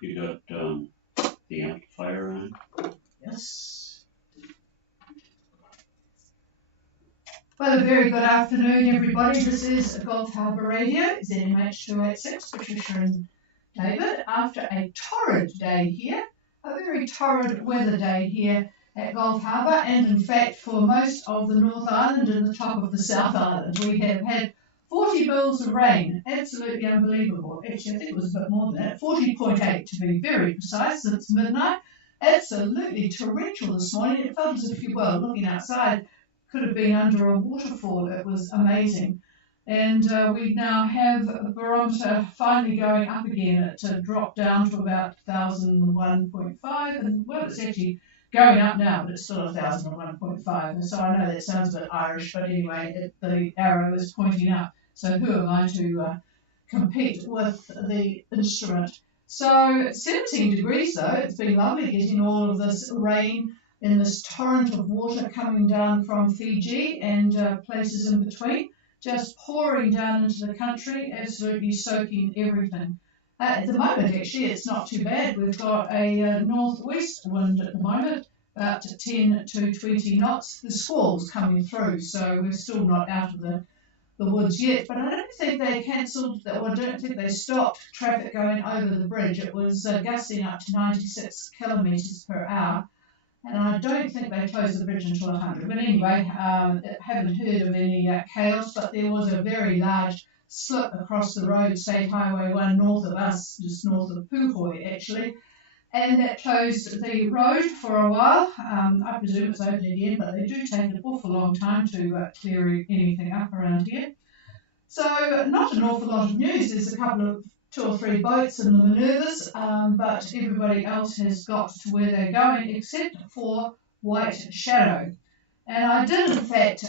You got the amplifier on? Yes. Well, a very good afternoon, everybody. This is Gulf Harbour Radio, ZMH 286, Patricia and David. After a torrid day here, a very torrid weather day here at Gulf Harbour, and in fact for most of the North Island and the top of the South Island, we have had 40 mils of rain. Absolutely unbelievable. Actually, I think it was a bit more than that, 40.8 to be very precise, since midnight. Absolutely torrential this morning. It felt as if you were looking outside, could have been under a waterfall. It was amazing. And we now have a barometer finally going up again. It dropped down to about 1,001.5, and well, it's actually going up now, but it's still 1,001.5. So I know that sounds a bit Irish, but anyway, the arrow is pointing up. So who am I to compete with the instrument? So 17 degrees though. It's been lovely getting all of this rain in this torrent of water coming down from Fiji and places in between, just pouring down into the country, absolutely soaking everything. At the moment, actually, it's not too bad. We've got a northwest wind at the moment, about 10 to 20 knots. The squall's coming through, so we're still not out of the woods yet. But I don't think they cancelled, or I don't think they stopped traffic going over the bridge. It was gusting up to 96 kilometres per hour. And I don't think they closed the bridge until 100. But anyway, haven't heard of any chaos, but there was a very large slip across the road, State Highway 1, north of us, just north of Puhoi actually, and that closed the road for a while. I presume it's open again, but they do take an awful long time to clear anything up around here. So not an awful lot of news. There's a couple of 2 or 3 boats in the manoeuvres, but everybody else has got to where they're going except for White Shadow. And I did in fact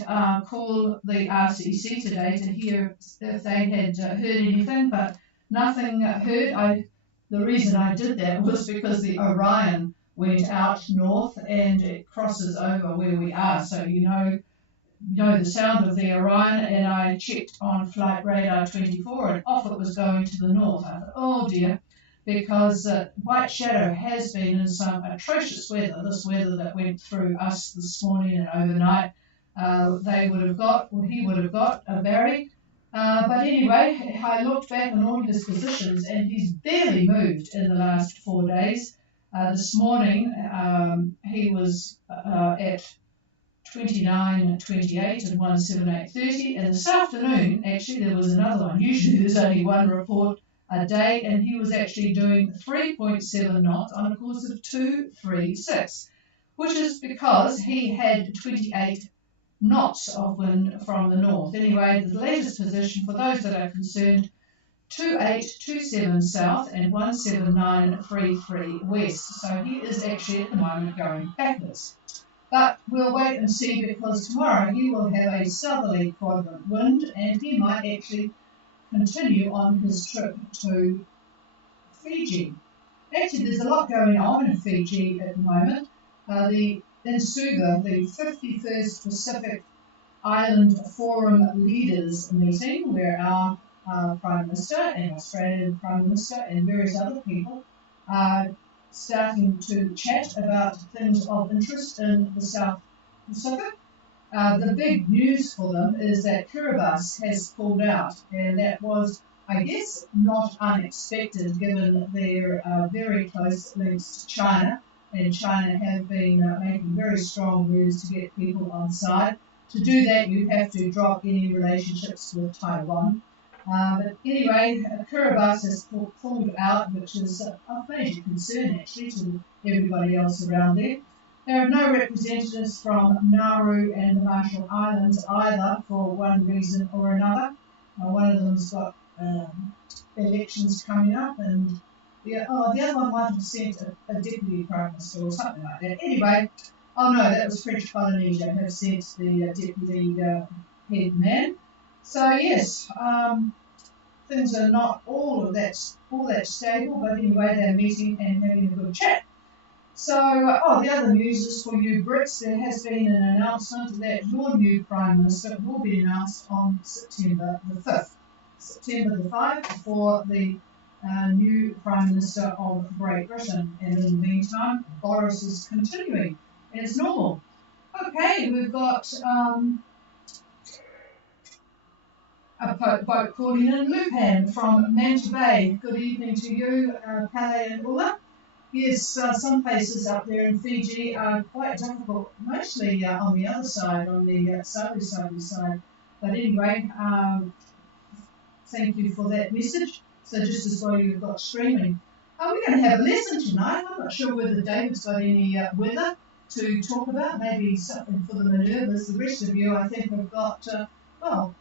call the RCC today to hear if they had heard anything, but nothing heard. The reason I did that was because the Orion went out north and it crosses over where we are, so you know the sound of the Orion, and I checked on Flight Radar 24 and off it was going to the north. I thought, oh dear, because White Shadow has been in some atrocious weather, this weather that went through us this morning and overnight. He would have got a Barry. But anyway, I looked back on all his positions and he's barely moved in the last 4 days. This morning he was at 29, 28 and 178.30, and this afternoon actually there was another one. Usually there's only one report a day, and he was actually doing 3.7 knots on a course of 236, which is because he had 28 knots of wind from the north. Anyway, the latest position for those that are concerned, 2827 south and 17933 west. So he is actually at the moment going backwards. But we'll wait and see, because tomorrow he will have a southerly quadrant wind and he might actually continue on his trip to Fiji. Actually, there's a lot going on in Fiji at the moment. In Suva, the 51st Pacific Island Forum Leaders meeting, where our Prime Minister and Australian Prime Minister and various other people are starting to chat about things of interest in the South Pacific. The big news for them is that Kiribati has pulled out, and that was, I guess, not unexpected given their very close links to China, and China have been making very strong moves to get people on side. To do that, you have to drop any relationships with Taiwan. But anyway, Kiribati has pulled out, which is a major concern actually to everybody else around there. There are no representatives from Nauru and the Marshall Islands either, for one reason or another. One of them's got elections coming up, and the other one might have sent a deputy prime minister or something like that. Anyway, oh no, that was French Polynesia have sent the deputy head man. So yes, things are not all that stable, but anyway, they're meeting and having a good chat. So, the other news is for you Brits. There has been an announcement that your new Prime Minister will be announced on September the 5th. September the 5th for the new Prime Prime Minister of Great Britain. And in the meantime, Boris is continuing as normal. Okay, we've got a boat calling in. Lupan from Manta Bay. Good evening to you, Pele and Ulla. Yes, some places up there in Fiji are quite difficult, mostly on the other side, on the southerly side. But anyway, thank you for that message. So just as well you've got streaming. We're going to have a lesson tonight. I'm not sure whether David's got any weather to talk about, maybe something for the Minervas. The rest of you, I think, have got, well,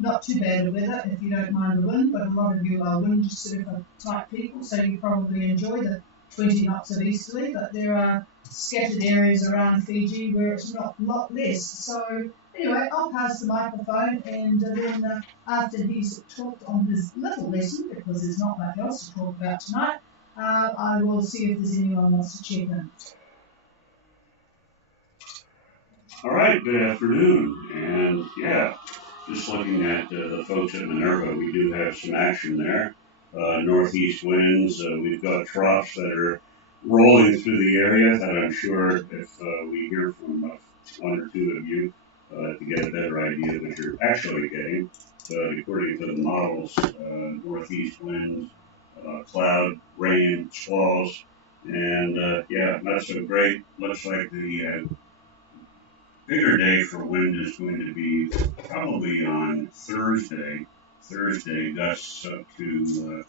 not too bad a weather if you don't mind the wind, but a lot of you are wind surfer type people, so you probably enjoy the 20 knots of easterly, but there are scattered areas around Fiji where it's not a lot less. So anyway, I'll pass the microphone, and then after he's talked on his little lesson, because there's not much else to talk about tonight, I will see if there's anyone who wants to check in. All right, good afternoon. And yeah, just looking at the folks at Minerva, we do have some action there. Northeast winds, we've got troughs that are rolling through the area that I'm sure if we hear from one or two of you to get a better idea of what you're actually getting. According to the models, northeast winds, cloud, rain, squalls, and yeah, not so great. Looks like the bigger day for wind is going to be probably on Thursday. Gusts up to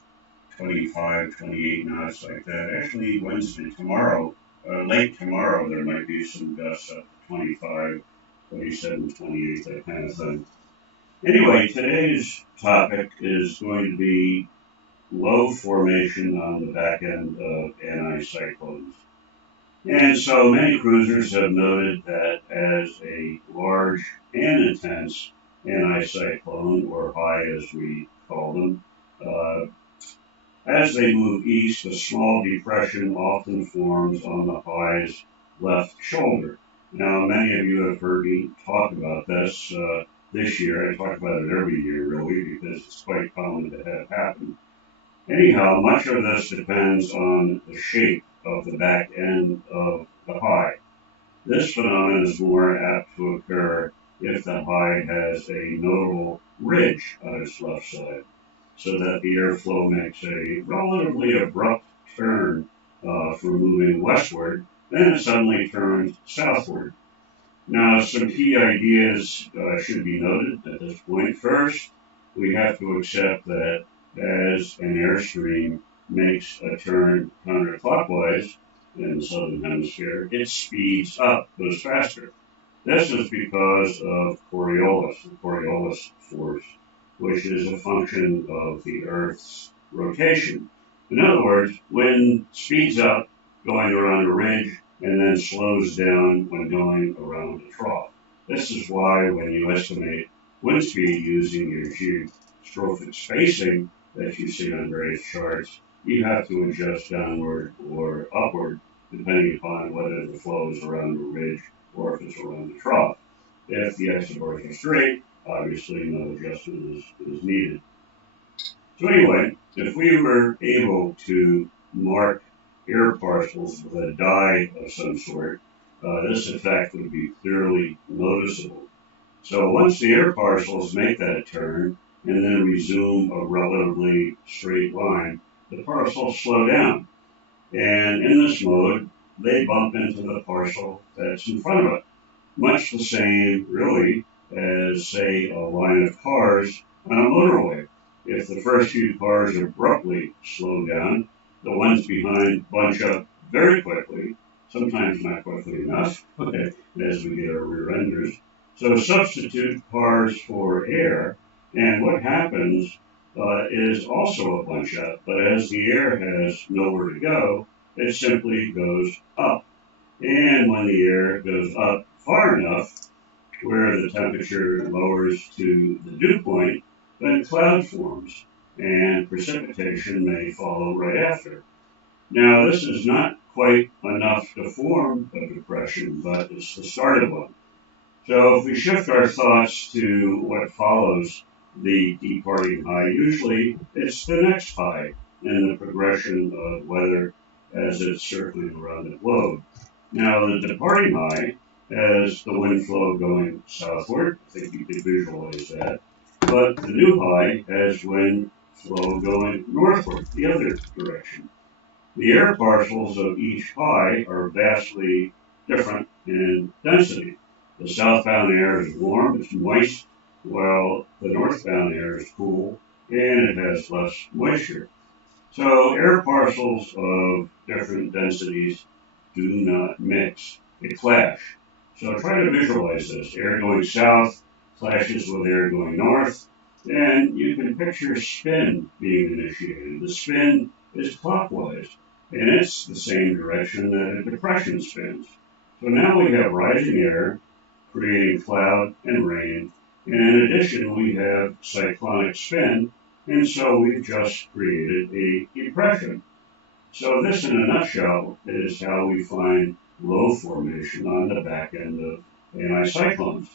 25, 28 knots like that. Actually, Wednesday, tomorrow, late tomorrow, there might be some gusts up to 25, 27, 28, that kind of thing. Anyway, today's topic is going to be low formation on the back end of anticyclones. And so many cruisers have noted that as a large and intense anticyclone, or high as we call them, as they move east, a small depression often forms on the high's left shoulder. Now, many of you have heard me talk about this this year. I talk about it every year, really, because it's quite common to have happen. Anyhow, much of this depends on the shape of the back end of the high. This phenomenon is more apt to occur if the high has a notable ridge on its left side, so that the airflow makes a relatively abrupt turn for moving westward, then it suddenly turns southward. Now, some key ideas should be noted at this point. First, we have to accept that as an airstream makes a turn counterclockwise in the southern hemisphere, it speeds up, goes faster. This is because of Coriolis, the Coriolis force, which is a function of the Earth's rotation. In other words, wind speeds up going around a ridge and then slows down when going around a trough. This is why when you estimate wind speed using your geostrophic spacing that you see on various charts, you have to adjust downward or upward depending upon whether the flow is around a ridge or if it's around the trough. If the x-bars are straight, obviously no adjustment is needed. So anyway, if we were able to mark air parcels with a dye of some sort, this effect would be clearly noticeable. So once the air parcels make that turn and then resume a relatively straight line, the parcels slow down. And in this mode, they bump into the parcel that's in front of it. Much the same, really, as, say, a line of cars on a motorway. If the first few cars abruptly slow down, the ones behind bunch up very quickly, sometimes not quickly enough, as we get our rear enders. So substitute cars for air, and what happens is also a bunch up, but as the air has nowhere to go, it simply goes up. And when the air goes up far enough, where the temperature lowers to the dew point, then cloud forms, and precipitation may follow right after. Now, this is not quite enough to form a depression, but it's the start of one. So if we shift our thoughts to what follows the departing high, usually it's the next high. in the progression of weather as it's circling around the globe. Now, the departing high has the wind flow going southward. I think you can visualize that. But the new high has wind flow going northward, the other direction. The air parcels of each high are vastly different in density. The southbound air is warm, it's moist, while the northbound air is cool and it has less moisture. So air parcels of different densities do not mix, they clash. So try to visualize this. Air going south clashes with air going north, and you can picture spin being initiated. The spin is clockwise, and it's the same direction that a depression spins. So now we have rising air creating cloud and rain, and in addition we have cyclonic spin, and so we've just created a depression. So this, in a nutshell, is how we find low formation on the back end of anticyclones.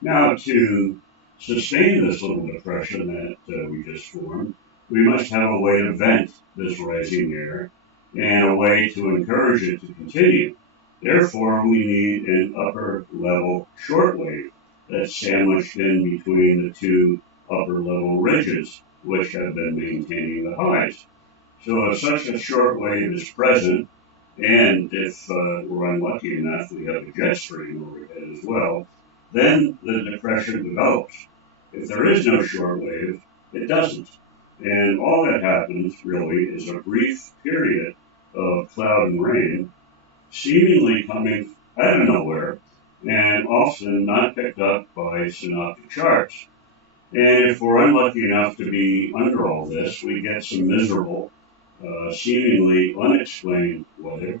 Now, to sustain this little depression that we just formed, we must have a way to vent this rising air and a way to encourage it to continue. Therefore, we need an upper level shortwave that's sandwiched in between the two upper level ridges, which have been maintaining the highs. So if such a short wave is present, and if we're unlucky enough, we have a jet stream overhead as well, then the depression develops. If there is no short wave, it doesn't. And all that happens really is a brief period of cloud and rain, seemingly coming out of nowhere, and often not picked up by synoptic charts. And if we're unlucky enough to be under all this, we get some miserable, seemingly unexplained weather.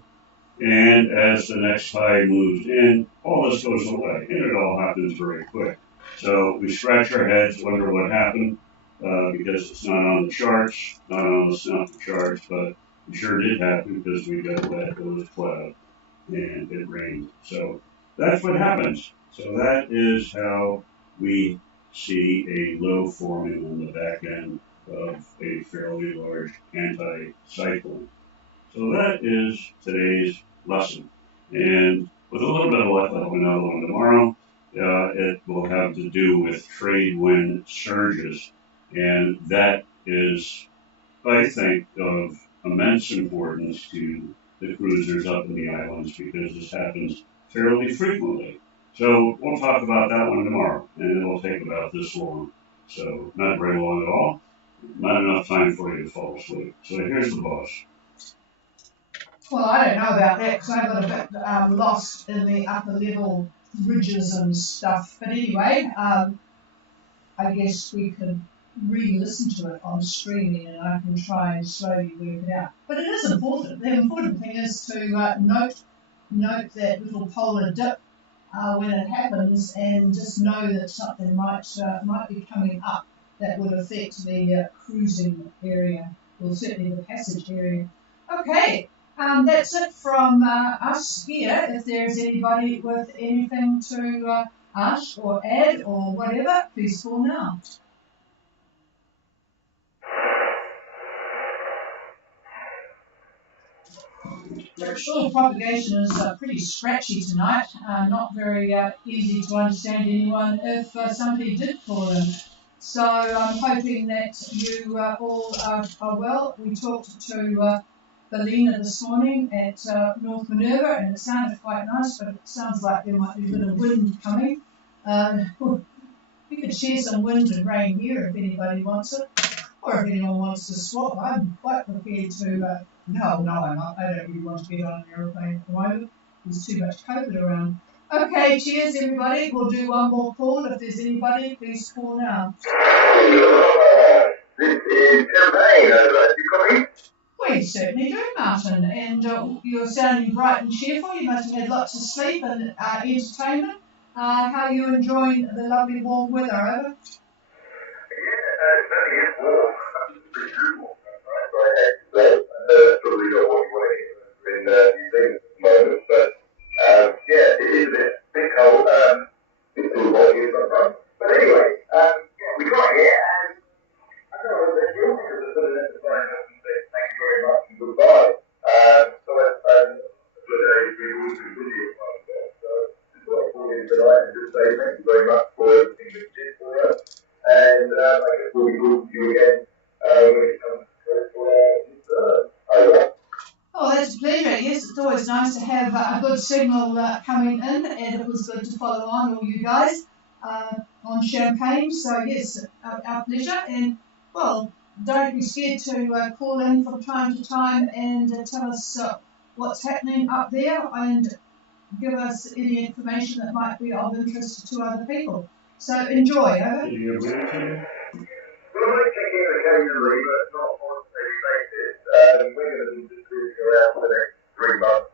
And as the next high moves in, all this goes away, and it all happens very quick. So we scratch our heads, wonder what happened, because it's not on the charts, not on the synoptic charts, but it sure did happen because we got wet, it was cloud, and it rained. So that's what happens. So that is how we see a low forming on the back end of a fairly large anticyclone. So that is today's lesson. And with a little bit of luck, I'll have another one tomorrow. It will have to do with trade wind surges. And that is, I think, of immense importance to the cruisers up in the islands because this happens fairly frequently. So we'll talk about that one tomorrow, and it'll take about this long. So not very long at all. Not enough time for you to fall asleep. So here's the boss. Well, I don't know about that because I got a bit lost in the upper level ridges and stuff. But anyway, I guess we could re-listen to it on streaming and I can try and slowly work it out. But it is important. The important thing is to note that little polar dip when it happens and just know that something might be coming up that would affect the cruising area, or certainly the passage area. Okay. That's it from us here. If there's anybody with anything to ask or add or whatever, please call now. The soil propagation is pretty scratchy tonight, not very easy to understand anyone if somebody did call in. So I'm hoping that you all are well. We talked to Belina this morning at North Minerva, and it sounded quite nice, but it sounds like there might be a bit of wind coming. We could share some wind and rain here if anybody wants it, or if anyone wants to swap. I'm quite prepared to. No, I'm not. I don't really want to get on an aeroplane at the moment. There's too much COVID around. Okay, cheers everybody. We'll do one more call. If there's anybody, please call now. This is Champagne. You coming? We certainly do, Martin, and you're sounding bright and cheerful. You must have had lots of sleep and entertainment. How are you enjoying the lovely warm weather, over? Yeah, it certainly is warm. It's pretty good warm, right? So I had to say, probably not what you want to hear in New Zealand at the moment, but yeah, it is a bit cold. It's too hot here sometimes. But anyway, yeah, we got here, and I don't know, there's still a bit of a always nice to have a good signal coming in, and it was good to follow on all you guys on Champagne. So yes, our pleasure. And well, don't be scared to call in from time to time and tell us what's happening up there and give us any information that might be of interest to other people. So enjoy. Over. We might check in occasionally, but not on a daily basis. We're going to be just cruising around for the next 3 months.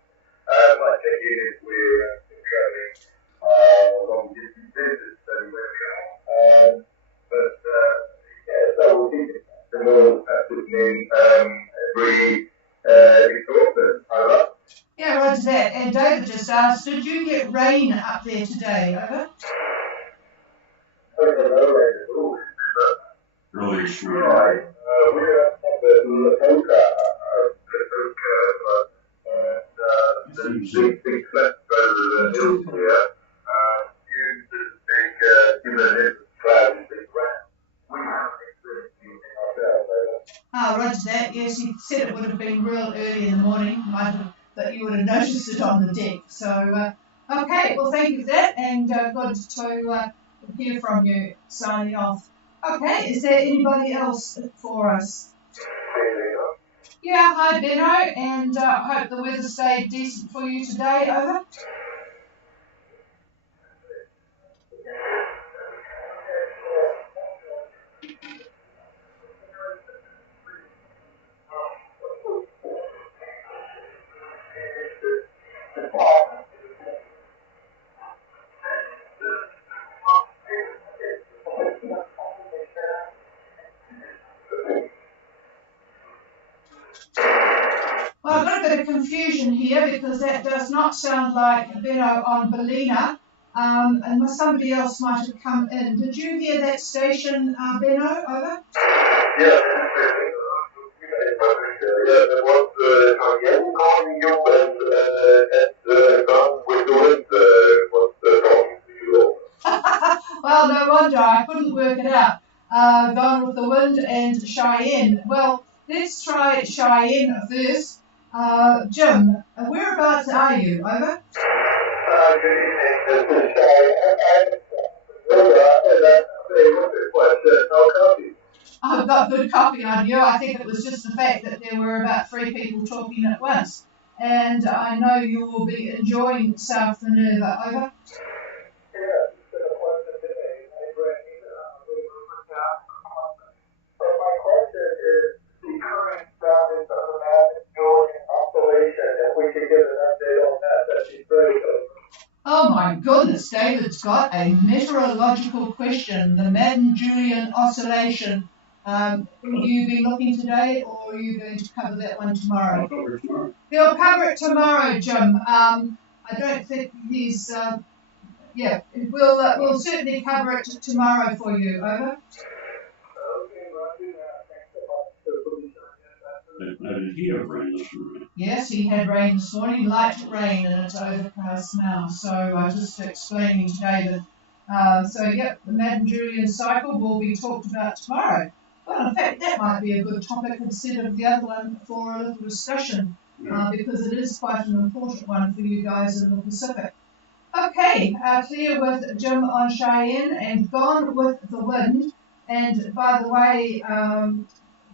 Might check in if we're travelling long distance visits everywhere we are. So we'll keep it. And we'll listening every quarter. Over. Yeah, roger that. And David just asked, did you get rain up there today? Over. No rain at all. Really sweet. Right. We're at the Lapoka, the big flat over the hills here. Used as big, cumulative clouds, big ground. We haven't experienced anything ourselves. Oh, roger that. Yes, he said it would have been real early in the morning, but you would have noticed it on the deck. So, okay, well, thank you for that, and good to hear from you. Signing off. Okay, is there anybody else for us? Yeah, hi Benno, and hope the weather stayed decent for you today. Over. Well, I've got a bit of confusion here because that does not sound like Benno on Ballina, and somebody else might have come in. Did you hear that station, Benno? Over? Yeah, there was again calling you and we're doing was talking to you. Well, no wonder, I couldn't work it out. Gone with the Wind and Cheyenne. Well, let's try Cheyenne first. Jim, whereabouts are you? Over? I've got good copy on you. I think it was just the fact that there were about 3 people talking at once. And I know you will be enjoying South Minerva. Over? Oh my goodness, David's got a meteorological question, the Madden-Julian oscillation. Will you be looking today, or are you going to cover that one tomorrow? I'll cover it tomorrow. He'll cover it tomorrow, Jim. I don't think he's... yeah, we'll certainly cover it tomorrow for you. Over. Did he have rain this morning? Yes, he had rain this morning, light rain, and it's overcast now. So just explaining to David. The Madden-Julian cycle will be talked about tomorrow. Well, in fact, that might be a good topic instead of the other one for a little discussion, because it is quite an important one for you guys in the Pacific. Okay, clear with Jim on Cheyenne and gone with the Wind. And by the way,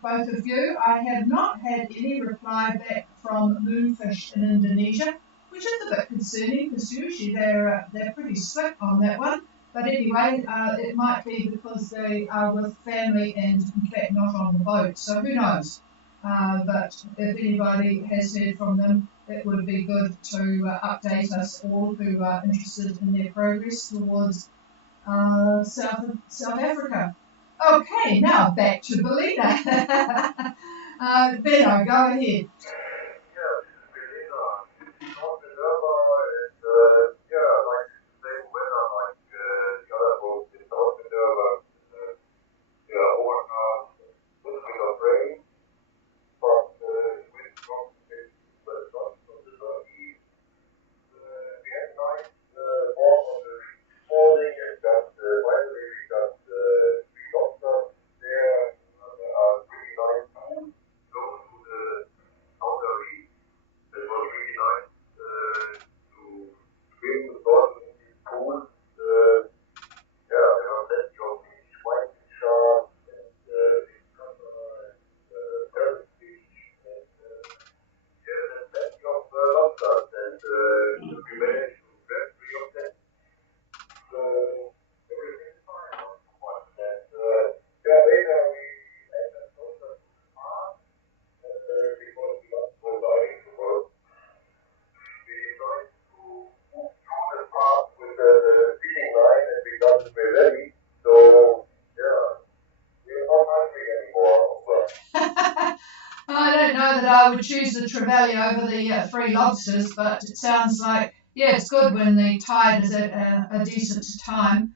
both of you, I have not had any reply back from Moonfish in Indonesia, which is a bit concerning because usually they're pretty slick on that one. But anyway, it might be because they are with family and in fact not on the boat, so who knows. But if anybody has heard from them, it would be good to update us all who are interested in their progress towards South Africa. Okay, now back to Ballina. Benno, go ahead. that I would choose the trevally over the three lobsters, but it sounds like, yeah, it's good when the tide is at a decent time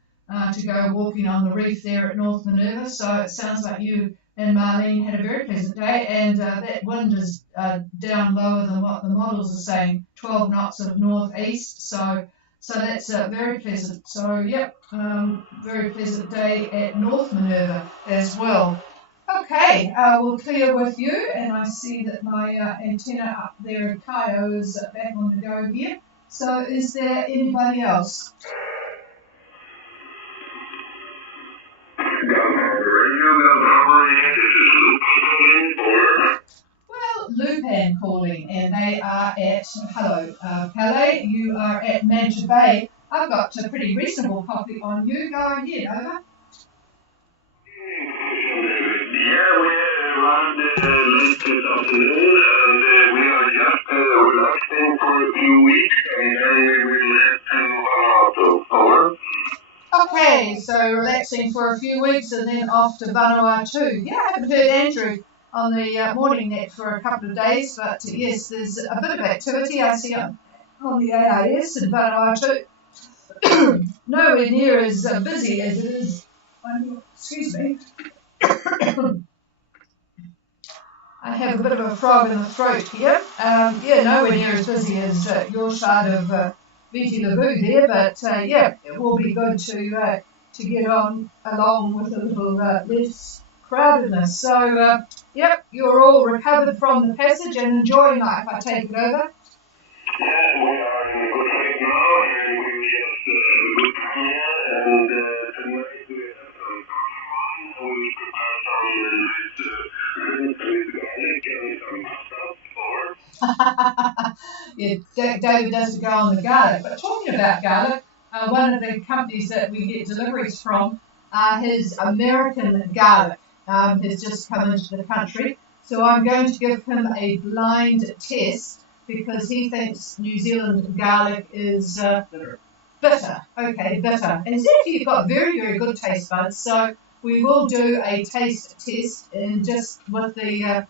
to go walking on the reef there at North Minerva. So it sounds like you and Marlene had a very pleasant day, and that wind is down lower than what the models are saying, 12 knots of northeast. So that's very pleasant. So, yep, very pleasant day at North Minerva as well. Okay, we'll clear with you, and I see that my antenna up there at Kaio is back on the go here. So is there anybody else? Well, Lupan calling, and they are at, hello, Pele, you are at Manta Bay. I've got a pretty reasonable copy on you. Go ahead, over. Yeah, we're around late this afternoon, and we are just relaxing for a few weeks, and then we will head to Vanuatu. Over. Okay, so relaxing for a few weeks and then off to Vanuatu. Yeah, I haven't heard Andrew on the morning net for a couple of days, but yes, there's a bit of activity I see on the AIS in Vanuatu. Nowhere near as busy as it is. Excuse me. I have a bit of a frog in the throat here. Yeah, nowhere near as busy as your side of Viti Lavu there, but yeah, it will be good to get on along with a little less crowdedness. So, yep, you're all recovered from the passage and enjoying life, I take it over. Yeah, we are in a good shape now, and we just good time here, and tonight we have some fun. We prepare some garlic and some stuff. Yeah, David doesn't go on the garlic. But talking about garlic, one of the companies that we get deliveries from, his American garlic has just come into the country. So I'm going to give him a blind test because he thinks New Zealand garlic is bitter. Okay, bitter. And he's actually got very, very good taste buds. So we will do a taste test and just with the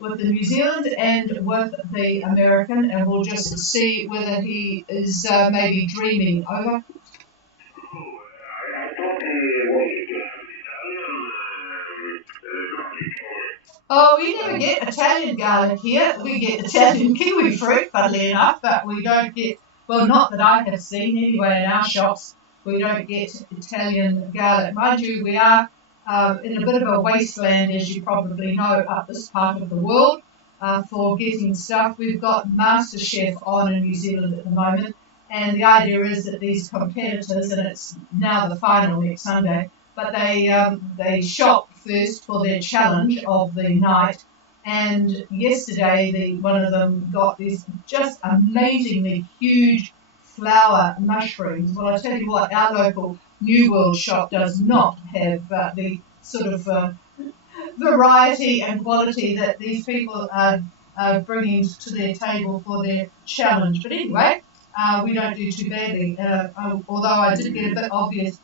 New Zealand and with the American, and we'll just see whether he is maybe dreaming. Over. I thought he wanted to have Italian. Oh, we never get Italian garlic here. We get Italian kiwi fruit, funnily enough, but we don't get, well, not that I have seen anyway in our shops, we don't get Italian garlic. Mind you, we are in a bit of a wasteland, as you probably know, up this part of the world for getting stuff. We've got MasterChef on in New Zealand at the moment, and the idea is that these competitors, and it's now the final next Sunday, but they shop first for their challenge of the night. And yesterday, one of them got these just amazingly huge flower mushrooms. Well, I tell you what, our local New World shop does not have the sort of variety and quality that these people are bringing to their table for their challenge. But anyway, we don't do too badly, although I did get a bit obvious.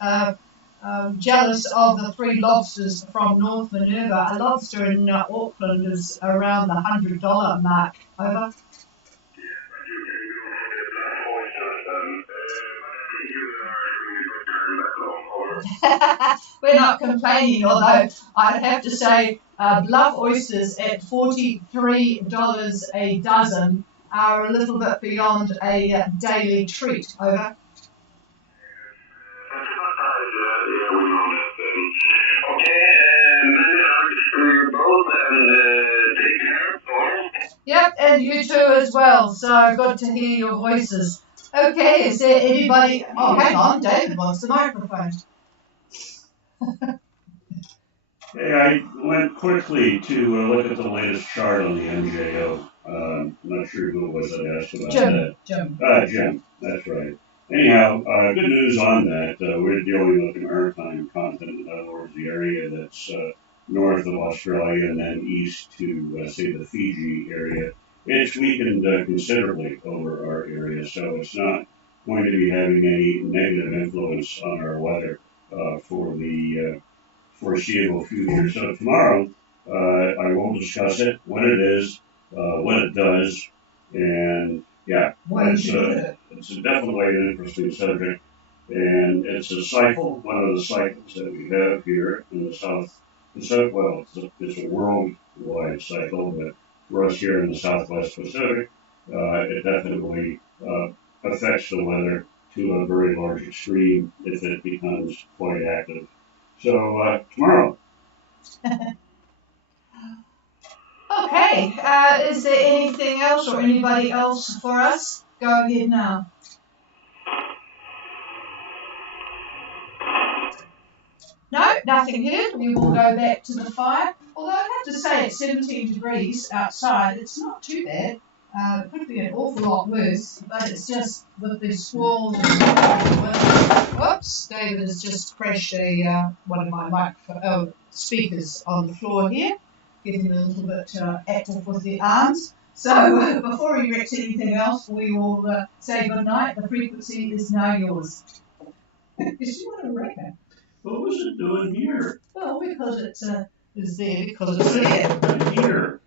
Jealous of the three lobsters from North Minerva. A lobster in Auckland is around the $100 mark. Over. We're not complaining, although I'd have to say bluff oysters at $43 a dozen are a little bit beyond a daily treat. Over. Yep, and you too as well. So good to hear your voices. Okay, is there anybody? Oh, hang on, David wants the microphone. Hey, I went quickly to look at the latest chart on the MJO. I'm not sure who it was that asked about that. Jim, that's right. Anyhow, good news on that. We're dealing with an maritime continent, in other words, the area that's north of Australia and then east to, say, the Fiji area. It's weakened considerably over our area, so it's not going to be having any negative influence on our weather for the foreseeable future. So tomorrow, I will discuss it, what it is, what it does, and yeah, it's definitely an interesting subject. And it's a cycle, one of the cycles that we have here in the well, it's a worldwide cycle, but for us here in the Southwest Pacific, it definitely affects the weather to a very large extreme if it becomes quite active. So tomorrow. Okay, is there anything else or anybody else for us? Go ahead now. No, nothing here. We will go back to the fire. Although I have to say it's 17 degrees outside, it's not too bad. It could be an awful lot worse, but it's just with the squalls and whoops, David has just crashed one of my speakers on the floor here, getting a little bit active with the arms. So before he wrecks anything else, we will say good night. The frequency is now yours. Did you want to wreck it? What was it doing here? Well, because it's there, because it's there. Here.